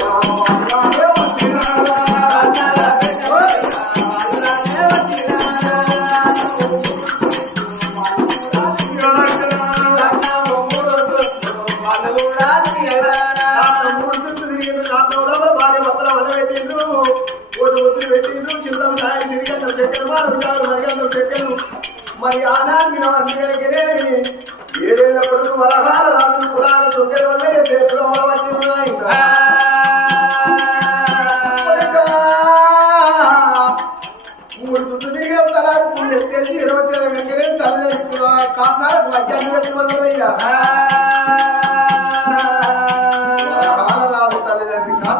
Oh.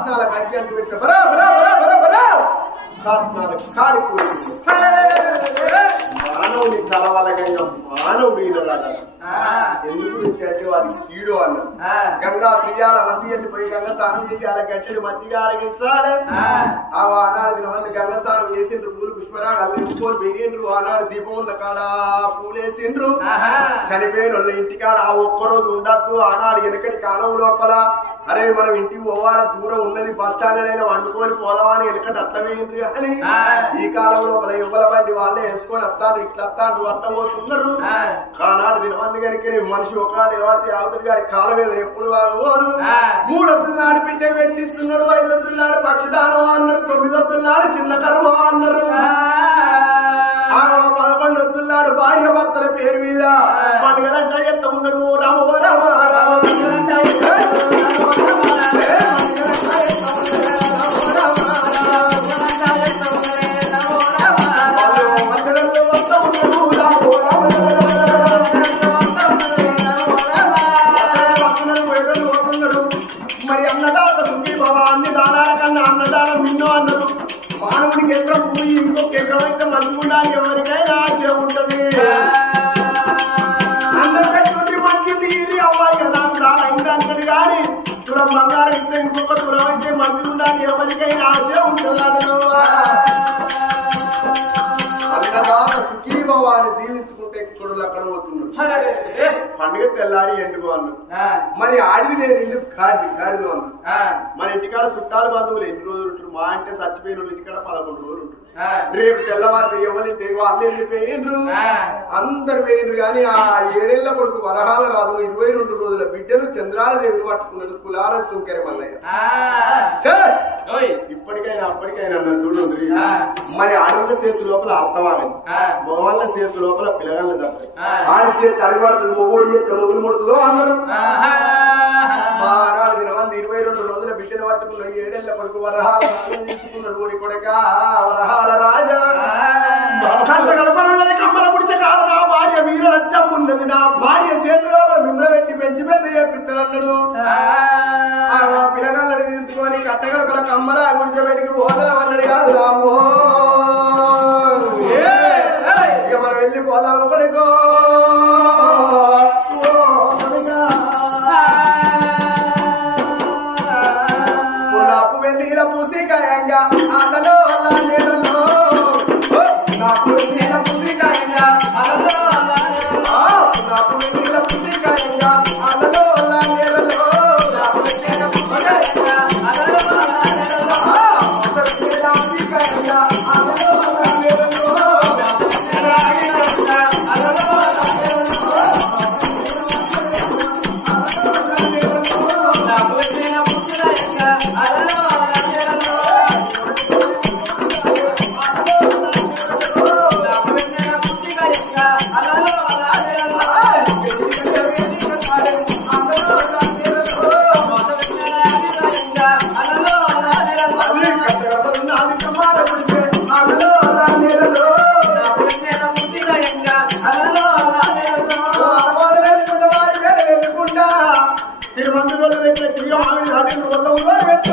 తల్లిదండ్రి కాపునాలకు అజ్ఞానం పెట్ట బరా బరా బరా బరా బరా. కాపునాలకు కాలిపోయింది. మానవుని కలవలగైన మానవుడు ఈదరాల ఎందుకు అంటే వారికి కీడు అన్నాడు గంగా ప్రియాల మంది వెళ్ళిపోయి గంగ స్నానం చేయాలి గట్టెడు మంచిగా ఆరగించాలి ఆ. ఆనాడు దినమంది గంగ స్నానం చేసిండ్రు. పూలు పుష్పరాగాలు నింపుకొని వెయ్యిండ్రు. ఆనాడు దీపం ఉన్న కాడ పూలేసిండ్రు. చనిపోయిన వాళ్ళ ఇంటికాడ ఆ ఒక్కరోజు ఉండద్దు. ఆనాడు వెనకటి కాలం లోపల అరే మనం ఇంటికి పోవాలి. దూరం ఉన్నది బస్ స్టాండ్ అయినా వండుకొని పోదామని వెనకటి అట్టమైంది అని. ఈ కాలం లోపల యువల బండి వాళ్ళే వేసుకొని వస్తారు ఇట్లా వస్తారు అట్ట పోతున్నారు. ఆనాడు దినమంది కనుక మనిషి ఒకనాడు నిలబడితే అవతలి గారి కాల మీద ఎప్పుడు వారు మూడు వద్దుల నాడు బిడ్డ పెట్టిస్తున్నాడు ఐదు వద్దుల నాడు పక్షిదానం అన్నారు తొమ్మిది వద్దుల నాడు చిన్న కర్మ అన్నారు. ఆ. పదకొండు వద్దుల నాడు భార్య భర్తల పేరు మీద పండుగలంట ఎత్త ఉన్నాడు. రామ రామ రామ. తులం బంగారం ఇస్తే ఇంకొక తులం అయితే మందుకుండాలి ఎవరికైనా ఆశ ఉంటుందా అన్నదాత అని దీవించుకుంటే కొడులు అక్కడ పోతున్నాడు. పండుగ తెల్లారి అన్నాడు? మరి ఆడిది నేను ఇల్లు కాడిది కాడిది అన్నాడు. మన ఇంటికాడ చుట్టాలు బంధువులు ఎన్ని రోజులు ఉంటారు? మా అంటే చచ్చిపోయిన వాళ్ళు ఇంటికాడ పదకొండు రోజులు ఉంటారు. రేపు తెల్లవారు ఎవరింటి వాళ్ళు వెళ్ళిపోయిండ్రు అందరు పోయిండ్రు కానీ ఆ ఏడేళ్ళ కొడుకు వరహాల రాదు. ఇరవై రెండు రోజుల బిడ్డను చంద్రాల దేవుడు పట్టుకున్నాడు కులాల సుంకర మల్లయ్య. ఇప్పటికైనా అప్పటికైనా చూడండి. మరి ఆడవాళ్ళ చేతి లోపల అర్థమాగండి మగవాళ్ళ చేతి లోపల పిల్లగాళ్ళ తప్ప ఆడి చేతి అడగబడుతుంది మొగోడి చేతి మొగుడు ముడుతుందో అన్నారు మా ఆనాడు దినమంది ఇరవై రెండు రోజుల బిడ్డను పట్టుకున్నాడు ఏడేళ్ళ కొడుకు వరహాల తీసుకున్నాడు ఊరి కొడక వరహాల రాజా కంట గడపనున్నది కమ్మల పుడిచే కాడ నా భార్య వీర లచ్చం ఉన్నది. నా భార్య చేతిలో మిమ్మల్ని పెట్టి పెంచి పెద్ద చేపిస్తానన్నాడు ఆ పిల్లగాళ్ళని తీసుకొని కట్టగడపల కమ్మల గుడిచబెట్టికి పోదాం అన్నాడు. కాదు రామో. ఇక మనం వెళ్ళిపోదాం కొడుకో నాకు.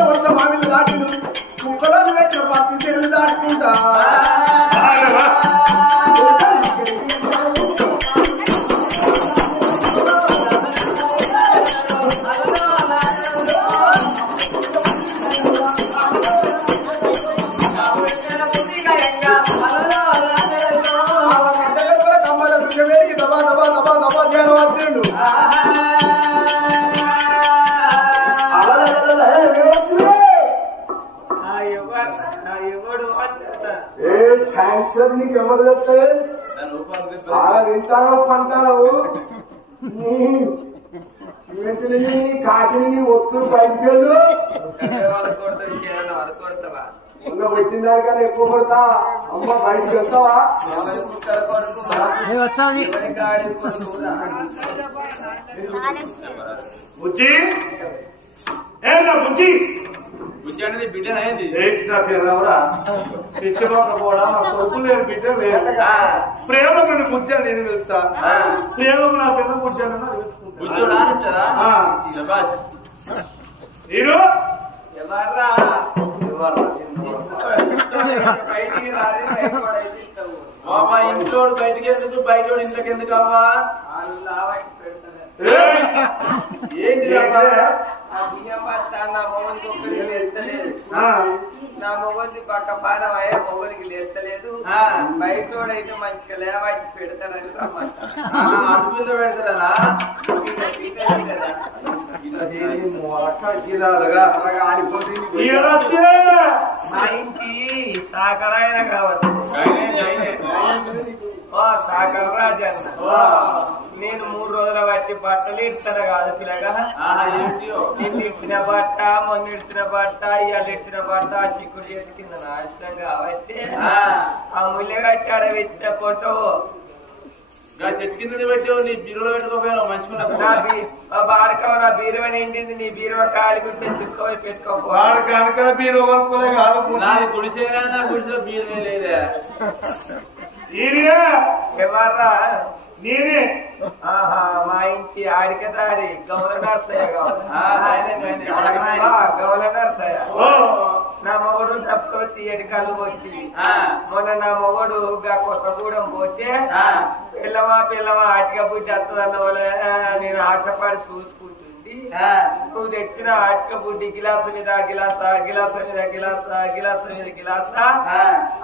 ఊళ్ళో పెట్టిన వల్ల మామిడి పెట్టిన పత్తి చేలు దాటుకుంటా బాగా వింటాను పంటాను కాకిని వస్తూ బయటికి వెళ్ళు ఎక్కువ కొడతా. అమ్మ బయటికి వెళ్తావా? బుజ్జి? ఏ నా బుజ్జి? బిడ్డనైంది ఏంటి నా పిల్లవరా పిచ్చిపోక కూడా నా కొడుకు లేని బిడ్డ లేదు ప్రేమకు నేను ఆ. ప్రేమకు నా పిల్ల ఇంట్లో బయటికి ఎందుకు? బయట ఎందుకు అవ్వా! ఏంటి అబ్బా ఆ, నా మొగోది పక్క పానం అయ్యే మొగోనికి లేస్తలేదు ఆ. బయటోడైతే మంచిగా లేవాటి పెడతాడని మీద పెడతారా! మా ఇంటి సాకరాయన కావచ్చు సాకర రాజన్న. నేను మూడు రోజుల బట్టి బట్టలు ఇస్తాను కాదు పిల్లగా. ఇచ్చిన బట్ట మొన్న ఇచ్చిన బట్ట ఇవాళ ఇచ్చిన బట్ట ఆ చిక్కుడు చేతి కింద నాశనం కాబట్టి ఆ. ఆ ముల్లెగా చాడ పెట్టిన ఫోటో. గా చెట్టు కింద పెట్టావు నీ బీరులో పెట్టుకోపోయావు నా మంచిగా బాడకవ నా బీరువ నిండింది నీ బీరువ కాలి గుర్తు తీసుకొని పెట్టుకోపో వాడు కనుక మీరు ఒప్పుకోలే కాదు నాది గుడిసేనా నా గుడిసెలో బీరువే లేదే. ఎవర్రా? నేనే ఆహా మా ఇంటి ఆడిక దారి గవర్నర్ సయ్య కావాలి ఆ, గైనే, గైనే. గవర్నర్ సయ్య ఓ. నా మొగడు తప్పుతో తీయడి కళ్ళు వచ్చి. మొన్న నా మొగడు కొత్తగూడెం పోతే ఆ. పిల్లమా పిల్లమా ఆటిక బుద్ధి వస్తుందన్న నేను ఆశపడి చూసుకుంటుంది నువ్వు తెచ్చిన ఆటిక బుడ్డి గిలాసు మీద గిలాస గిలాస మీద గిలాస గిలాస మీద గిలాస. ఆ.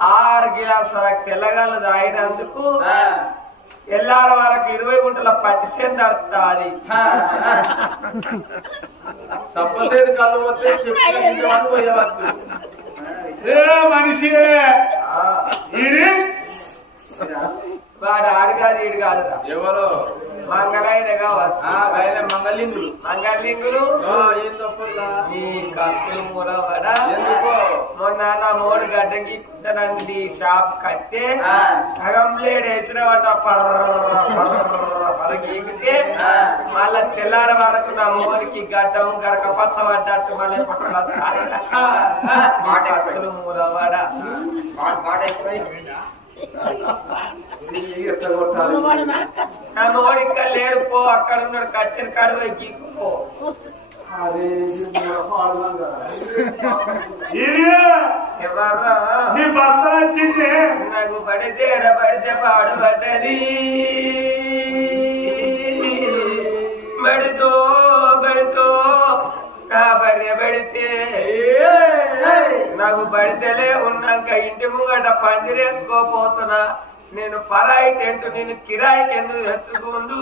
ఆరు గిలాసాల తెల్లగాళ్ళు తాగినందుకు. ఎల్లార వరకు ఇరవై గుంటల పచ్చిసేను నడుతుంది ఆ. తప్పలేదు కళ్ళు ఏ మనిషి! వాడు ఆడు కాదు ఈడు కాదురా. ఎవరు? మంగళైన కావచ్చు మంగళింగులు తప్పదురా? ఈ కత్తులు మూలవడ? మొన్న నా మూడు గడ్డకి కుట్టనండి షాప్ కట్టే. సగం ప్లేట్ వేసిన వాట పరగీకితే ఆ. మళ్ళా తెల్లార వరకు నా మోనికి గడ్డం గరక పచ్చ పడ్డట్టు మళ్ళీ పక్కన కత్తులు మూలవడ ఎట్లా కొట్టాలి నా మోడి ఇంకా లేడు పో అక్కడ ఉన్నాడు కచ్చిన కడువ గీక్కుపో నాకు పడితే ఎడ పడితే పాడు పడ్డది. పడుతో నా భార్య పడితే నాకు పడితేలే ఉన్నాక ఇంటి ముంగట పందిరేసుకోపోతున్నా నేను పరాయి టెంట్ నేను కిరాయికి ఎందుకు తెచ్చుకుందు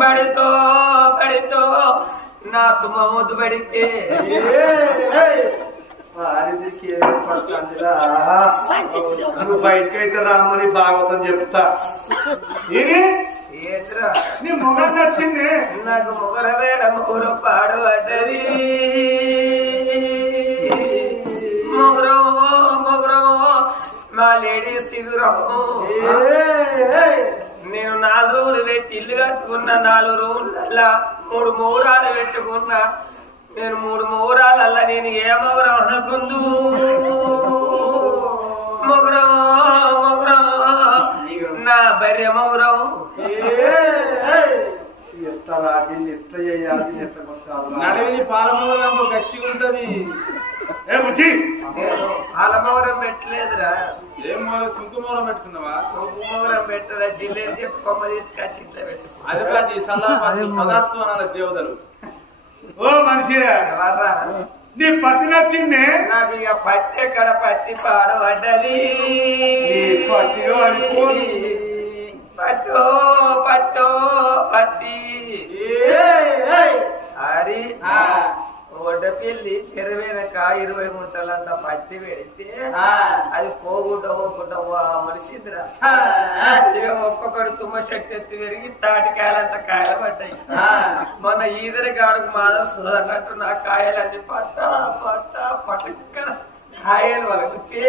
పడితో పడితో నా తుమ్మ ముద్దు పడితే. నువ్వు బయటకి అయితే రామని భాగవతం చెప్తా. ఇది? నీ మొగం నచ్చింది. నాకు మొగల వేడ మొగరు పాడబడ్డది మొగరమో మొగరమో మా లేడీ సిగురము నేను నాలుగు రోజులు పెట్టి ఇల్లు కట్టుకున్నా నాలుగు రోజులల్లా మూడు మూరాలు పెట్టుకున్నా. నేను మూడు మూరాలల్లా నేను ఏ మొగరం అనుకుందు నా బర్రె మొగరం ఎట్లా రాజీని ఎట్లా చేయాలి ఎట్లా కొట్టాలి నడివిది పాలమూలంలో గట్టిగా ఉంటది ఏ బుజ్జి? పాలమౌరం పెట్టలేదురా. ఏం మూల కుంకుమూలం పెట్టుకున్నావా? కుంకుమౌరం పెట్టరా జిల్లేని చెప్పి కొమ్మ తీసుకొచ్చి ఇంట్లో పెట్టు. అది కాదు సల్లా పదాస్తు అనాలి దేవతలు ఓ మనిషి? నీ పతి నచ్చింది నాకు ఇక పత్తి ఎక్కడ పత్తి పాడబడ్డది నీ పత్తిలో అనుకోను. పట్టో పట్టో పత్తి. హరి ఆ. తోటపల్లి చెరువేనక ఇరవై గుంటలంత పత్తి పెడితే అది పోగుంట పోకుండా మనిషిదిరా. ఒక్కొక్కడు తుమ్మ శక్తి ఎత్తి పెరిగి తాటికాయలంత కాయలు పడ్డాయి. మొన్న ఈదరి గాడుకు మాధవ సుధన్నట్టు నా కాయలన్నీ పట్ట పట్ట పట్టుకర కాయలు వలిగితే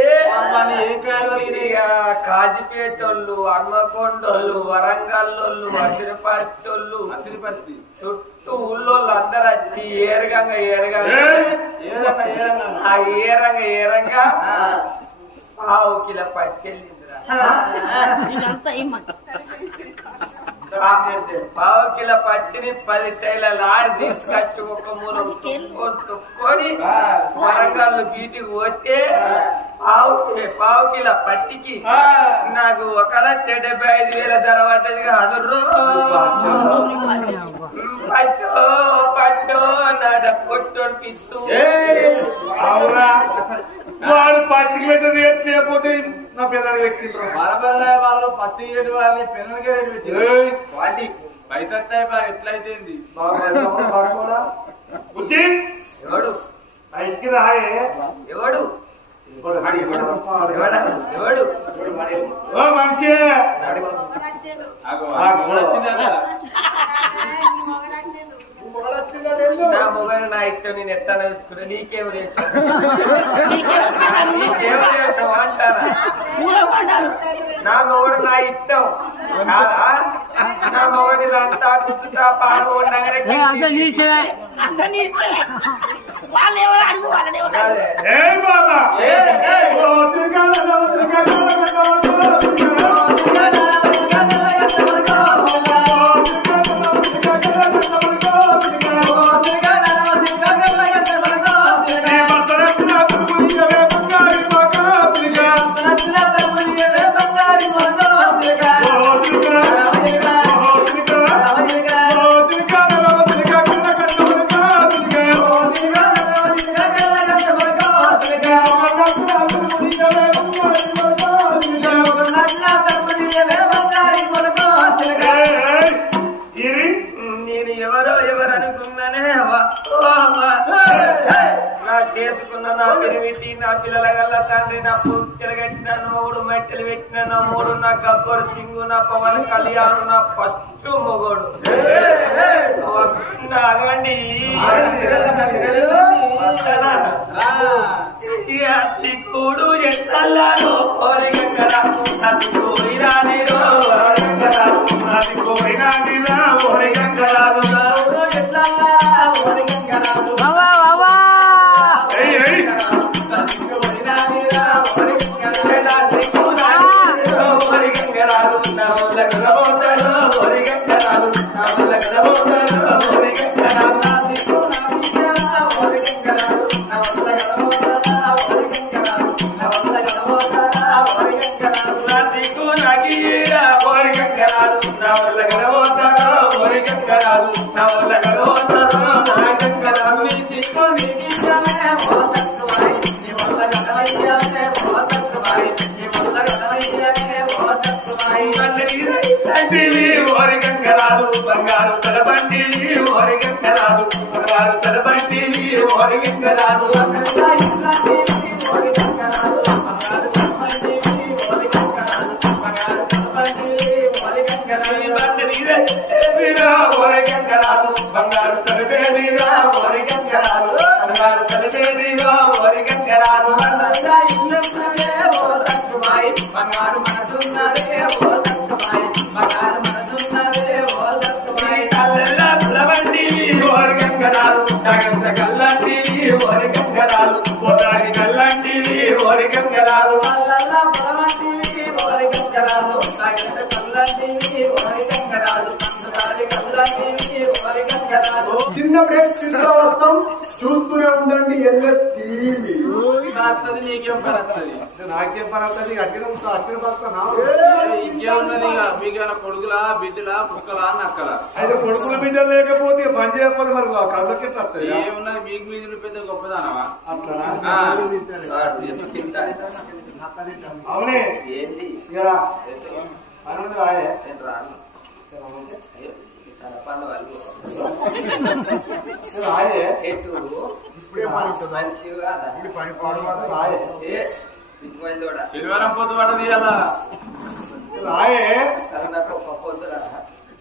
కాజిపేటోళ్ళు హన్మకొండోళ్ళు వరంగల్లోళ్ళు అసిరిపట్టోళ్ళు అసిరిపత్తి చుట్టూ ఊళ్ళోళ్ళు అందరు వచ్చి ఏరగంగా ఆ ఏరంగా ఏరంగా పావు కిలో పట్టుకెళ్ళిందిరా పావు కిలో పట్టిని పది టైలర్లు ఆడి తీసుకొచ్చి ఒక మూల తుక్కొని తుక్కొని వరంగల్ బీటికి పోతే పావు పావు కిలో పట్టికి నాకు ఒక లక్ష డెబ్బై ఐదు వేల ధర పడ్డది అడుర్రు. పట్టు పట్టు నాట పొట్టోడు పిస్తూ వాడు పత్తికి పెట్టిన రేట్ లేకపోతే నా పిల్లలు పెట్టిండ్రు బరబర వాళ్ళు పత్తి రేటు వాళ్ళని పెన్నులకే రేటు పెట్టింది ఏయ్. వాటి పైసా టైప్ ఎట్లయితే బుజ్జి! ఎవడు? బయటికి రాయే ఎవడు? ఎవడా? మనిషి. నా మొబైల్ నా ఇష్టం నేను ఎట్లా నేర్చుకున్నా నీకేం చేసావు నీకేం చేసావు అంటారా నా మొగడు నా ఇష్టం కాదా నా మొగడి అంతా గుర్తుతా పాడు ఉండగానే వాళ్ళు ఎవరు అడుగు వాళ్ళని ఎవరు పెట్టిన నా మూడు నా గబ్బర్ సింగు నా పవన్ కళ్యాణ్ నా ఫస్ట్ మొగోడు. అగండి కూడు ఎత్తల్లాను. బంగారు తలబండి ఓరి గంగరాలు బంగారు తలబండి ఓరి గంగరాలు బంగారు తలపేదిరా ఓరి గంగరాదు బంగారు తలపేదిరా ఓరి గంగరాదు కల్లెల్లా తగంత కల్లంటి ఓరి గంగరాదు పోతాడి కల్లంటి ఓరి గంగరాదు చిన్నప్పుడే చిన్న వస్తాం. చూస్తూనే ఉండండి ఎన్ఎస్ టీవీ వస్తుంది నీకేం పని వస్తుంది నాకేం పని అవుతుంది అట్టిన అట్టిన పడుతున్నా ఇంకేమున్నది ఇక? మీకేమైనా కొడుకులా బిడ్డలా కుక్కలా నక్కలా అయితే కొడుకుల బిడ్డ లేకపోతే పని చేయకపోతే మరి కళ్ళకి ఏమున్నది మీకు మీద పెద్ద గొప్పదానవా. అవునే. ఏంటి? రాను. అయ్యో, తలపాలు వాళ్ళు. ఎటు ఇప్పుడే మనిషి కాదా ఇది పని పాడు శనివారం పొద్దు పడ రాయే సరే నాకు ఒక పొద్దురా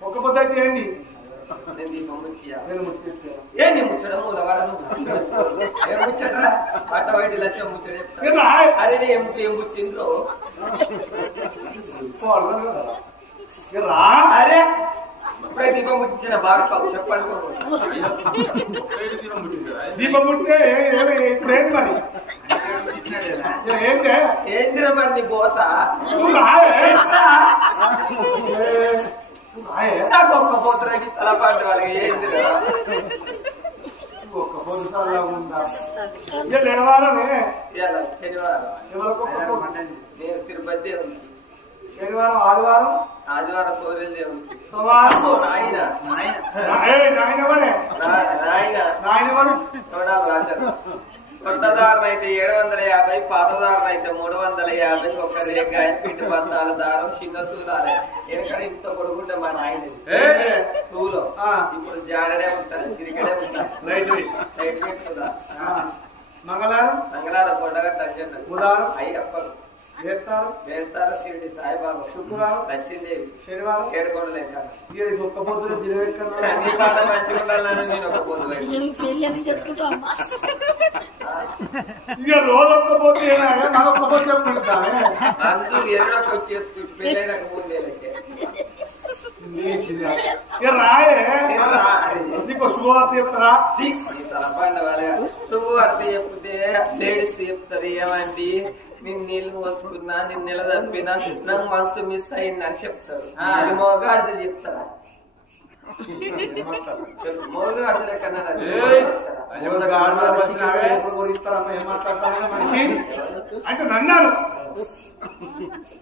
ఒక పొద్దు అయితే ఏంటి నేను దీపం ముచ్చియా నేను ఏ ముచ్చడం పట్ట బయట లక్ష్యం ముచ్చట చెప్తా అదే ఏం ఏం ముచ్చిండ్రో రా అరే ఇప్పుడే దీపం ముట్టించిన బాడుకోవు చెప్పనుకో దీపం ముట్టితే ఏంటి మరి? ఏ, ఏంటి ఏందిరా మరి నీ ఏ, నాకు ఒక్క పోతురాకి తలపాటు వాళ్ళకి ఉందా? ఏ శనివారం. తిరుపతి శనివారం ఆదివారం? ఆదివారం సూర్యుల దేవునికి సోమవారం? నాయన. నాయన చూడాలి అయితే ఏడు వందల యాభై పాత దారులు అయితే మూడు వందల యాభై ఒక రేఖ పిట్టు పద్నాలుగు దారం చిన్న సూరాలే ఎక్కడ ఇంత కొడుకుంటే మా నాయన? ఆ. ఇప్పుడు జాగడే ఉంటాను తిరిగడే ఉంటాను రైట్ సైడ్ పెట్టుదా మంగళవారం? మంగళవారం కొండగట్ట అర్జెంట్. బుధవారం? అయ్యప్ప. వేస్తారు వేస్తారు. షిరిడి సాయిబాబా శుక్రవారం లక్ష్మీదేవి శనివారం ఏడుకొండ లెక్క ఇది ఒక్క పొద్దున దినవెక్కన అన్ని పాట మంచిగా ఉండాలని నేను ఒక పొద్దు పెట్టాను. నేను చెల్లని చెప్పుకుంటాం ఇక రోజు ఒక్క పొద్దు ఏనాడే నాకు ఒక్క పొద్దు చెప్పుకుంటానే అందరూ ఎన్నోకి వచ్చేసుకుంటూ పెళ్ళైన మూడేళ్ళకే ఇక రాయే? నీకు శుభవార్త చెప్తారా? నువ్వు అర్థం చెప్తే లేడీస్ చెప్తారు ఏమండి? నేను నీళ్ళు పోసుకున్నా నేను నెల తప్పినా నాకు మనసు మిస్ అయింది అని చెప్తారు. అది మోగాడితే చెప్తారా? మోగాడితే లెక్కన అంటే నన్నాను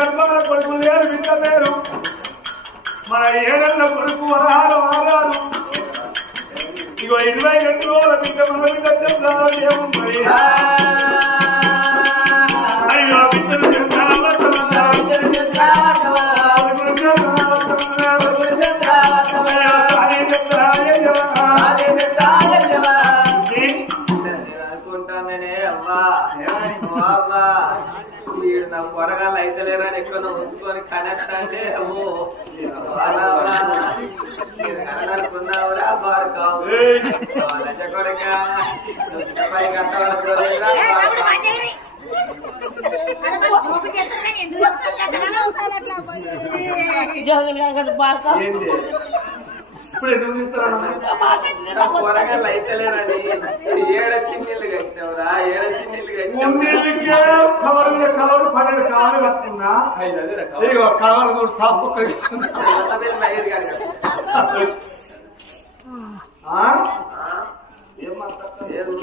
గర్భాల కొడుకు లేరు బిడ్డ లేరు మన ఏడన్న కొడుకు వరహాలు వరాలు ఇగో ఇరవై రెండు రోజుల బిడ్డ మన బిడ్డ చెప్తారు ఏముంది నా పొరగాలు అయితే లేరని ఎక్కడ ఉంచుకొని కనెక్ట్ అంటే అనుకున్నావురా బారు కావు. లచ్చ కొరక పై ఇప్పుడు ఎందుకు లేరని ఏడ కట్టినవురా ఏడ పన్నెండు ఇదిగో కూడా టాప్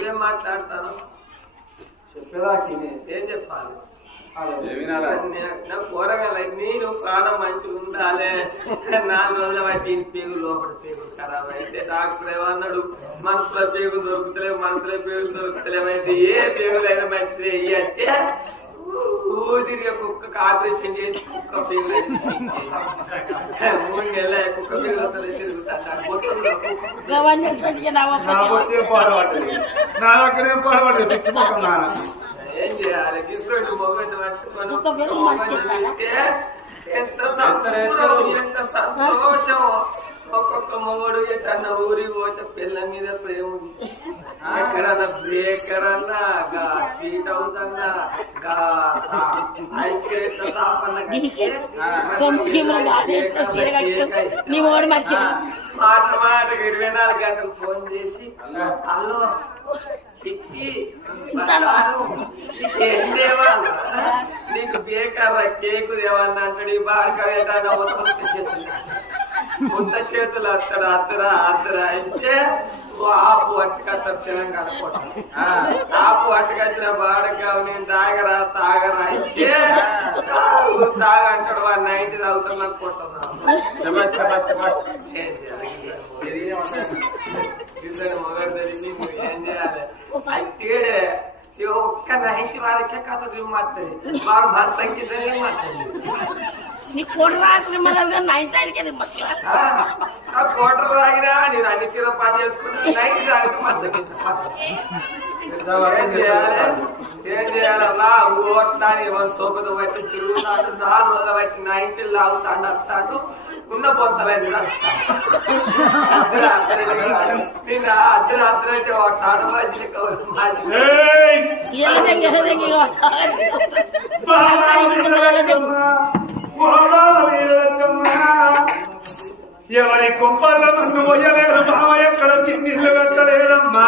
ఏం మాట్లాడతాను చెప్పేదాకి ఏం చెప్పాలి? నా కూరగాయలు నేను ప్రాణం మంచిగా ఉండాలి. నాలుగు రోజుల బట్టి పేగు లోపల పేగు ఖరాబ్ అయితే డాక్టర్ ఏమన్నాడు మనసులో పేగు దొరుకుతలేవు మనసులో పేగు దొరుకుతలేవు అయితే ఏ పేగులైనా మంచిది అంటే ఊదిరిగా కుక్కకు ఆపరేషన్ చేసి కుక్క పేగులు మూడు నెలల కుక్క పేగులు ఇప్పటికే నా ఒక్క నా వచ్చే పాడబడ్డది చేయాలి. గిఫ్ట్ మొగటి పట్టుకొని ఎంత సంతోషం ఒక్కొక్క మొగుడు ఎటన్న ఊరికి పోతే పిల్ల మీద ప్రేమ ఉంది. ఎక్కడన్నా బ్రేకర్ అన్నా గా హౌస్ అన్నా ఐస్ క్రీమ్ షాప్ అన్నా మాట మాటకు ఇరవై నాలుగు గంటలు ఫోన్ చేసి హలో. చిక్కి నీకేం తేవాలి? నీకు బేకర్రా కేకు దేవన్నా అంటాడు ఈ బాడకాయ ఏదైనా ఉత్త చేతులు ఉత్త చేతులు అత్తరా అత్తరా అత్తరా అంటే ఓ ఆపు అట్టుకత్తారు తెలంగాణ కొట్ట ఆపు అట్టుకొచ్చిన బాడకావు నేను తాగరా తాగరా అంటే తాగు తాగ అంటాడు వాడు నైన్టీ తాగుతారు నాకు కొట్టదు శబాష్ శబాష్ శబాష్ ఏం చేయాలి? ఇద్దరు మొదలు తెలిసి నువ్వు ఏం చేయాలి? అట్టేడే ఇవి ఒక్క నైన్టీ వారికే కథ దిమ్మత్తది వాడు భర్త సంగీతం దిమ్మత్తది నీ కోడి రాత్రి మళ్ళీ నైన్ వెళ్ళి ఆ కోటర్ తాగినా నేను అన్ని తీర పని చేసుకున్నా నైట్ తాగితే మా సంగీతం ఏం చేయాలి? ఏం చేయాలమ్మా ఓట్లాని సోపద వచ్చి తిరుగుతాడు నాలుగు రోజులు వచ్చి నైన్టీ లాగుతాడు వస్తాడు ఉన్న పొంతలైన నేను అర్ధరాత్రి ఏయ్! ఎల్లదెంగి ఎల్లదెంగి ఎవరి కొంపల్ల నన్ను పోయలేరు మామ ఎక్కడ చిన్నిళ్ళు కట్టలేరమ్మా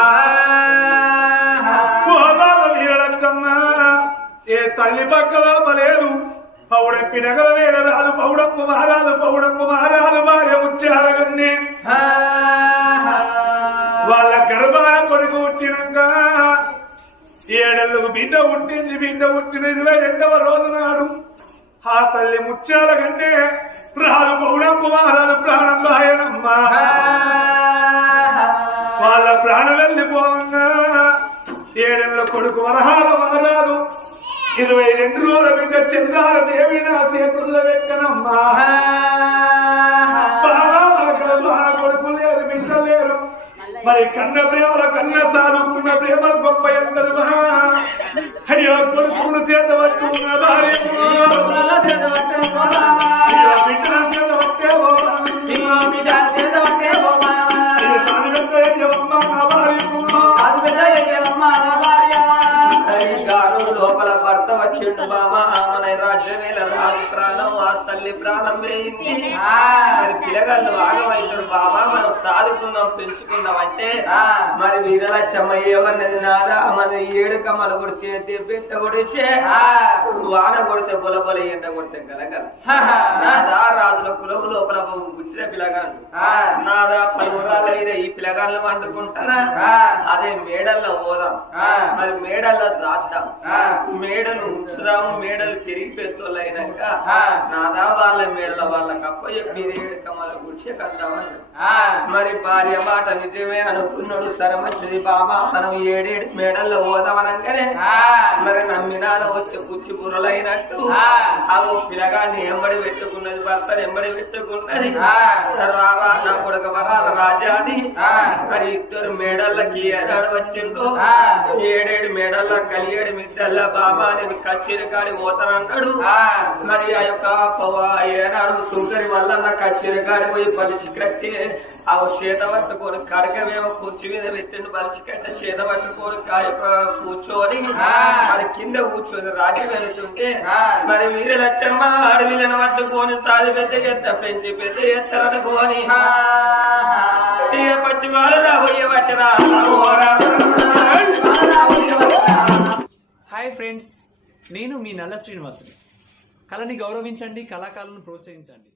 గోదాల వీరలచ్చమ్మ ఏ తల్లి పక్కల పలేరు పౌడ పినగల వేల రాదు పౌడప్పు మారాలు పౌడప్పు మారాలు భార్య ఉచ్చారగన్నే వాళ్ళ గర్భాల కొడుకు పుట్టినాక ఏడళ్ళకు బిడ్డ పుట్టింది బిడ్డ పుట్టిన ఇరవై రెండవ రోజు నాడు. ఆ తల్లి ముత్యాల కంటే రాలు పౌడమ్మ మహారాలు ప్రాణం బాయనమ్మా వాళ్ళ ప్రాణం వెళ్ళిపోవంగా ఏడళ్ళ కొడుకు వరహాల మహారాలు ఇరవై రెండు రోజుల బిడ్డ చంద్రాల దేవి నా చేతుల్లో పెట్టనమ్మా కొడుకు లేరు బిడ్డ లేరు మరి కన్న ప్రేమల కన్న సానుకున్న ప్రేమలు గొప్ప ఎందరు అయ్యో కొడుకును చేత పట్టుకున్న భార్య. లోపల భర్త వచ్చిండు బాబా మన రాజ్యమేల రాజు ప్రాణం ఆ తల్లి ప్రాణం వేయింది మరి పిల్లగాళ్ళు ఆగమైతారు బాబా మనం సాదుకుందాం పెంచుకుందాం అంటే మరి వీరలచ్చమ్మ ఏమన్నది నాదా మన ఏడు కమ్మలు కూడా చేతి బిడ్డ కొడితే వాన కొడితే బొల బొల ఎండ కొడితే గలగల. నాదా రాజుల కులవు లోపల పుట్టిన పిల్లగాళ్ళు. నాదా పలువురాల మీద ఈ పిల్లగాళ్ళు వండుకుంటారా? అదే మేడల్లో పోదాం. మరి మేడల్లో రాద్దాం మేడలు ఉంచుదాం మేడలు పెరిగి పెద్దోళ్ళు నాదా వాళ్ళ మేడల వాళ్ళ కప్ప చెప్పి ఏడు కమ్మల మరి భార్య మాట నిజమే అనుకున్నాడు సరే మంచిది బాబా. మనం ఏడేడు మేడల్లో పోదామనగానే మరి నమ్మినాన వచ్చి పుచ్చి బుర్రలైనట్టు అవు పిల్లగాన్ని ఎంబడి పెట్టుకున్నది భర్తను ఎంబడి పెట్టుకున్నది. రారా నా కొడుకు వరాల రాజా అని మరి ఇద్దరు మేడల్లకి ఏడాడు వచ్చిండు ఏడేడు మేడల్ల కలియేడు మిద్దల్ల బాబా నేను కచ్చేరి కాడి పోతానన్నాడు మరి ఆ యొక్క పవ- ఏనాడు సుంకరి వల్ల కచ్చేరి కాడి పోయి పలిచి కట్టి ఆ చేత పట్టుకొని కడకమేమో కుర్చీ మీద పెట్టిండు పలిచి కట్ట చేత పట్టుకొని ఆ యొక్క కూర్చొని మరి కింద కూర్చొని రాజ్యం వెళుతుంటే మరి మీరు లచ్చమ్మ అడవిలను పట్టుకొని తాది పెద్ద ఎత్త పెంచి పెద్ద ఎత్త అనుకోని ఇక పచ్చి వాళ్ళు రాబోయే పట్టరా హాయ్ ఫ్రెండ్స్ నేను మీ నల్ల శ్రీనివాసుని. కళని గౌరవించండి కళాకారులను ప్రోత్సహించండి.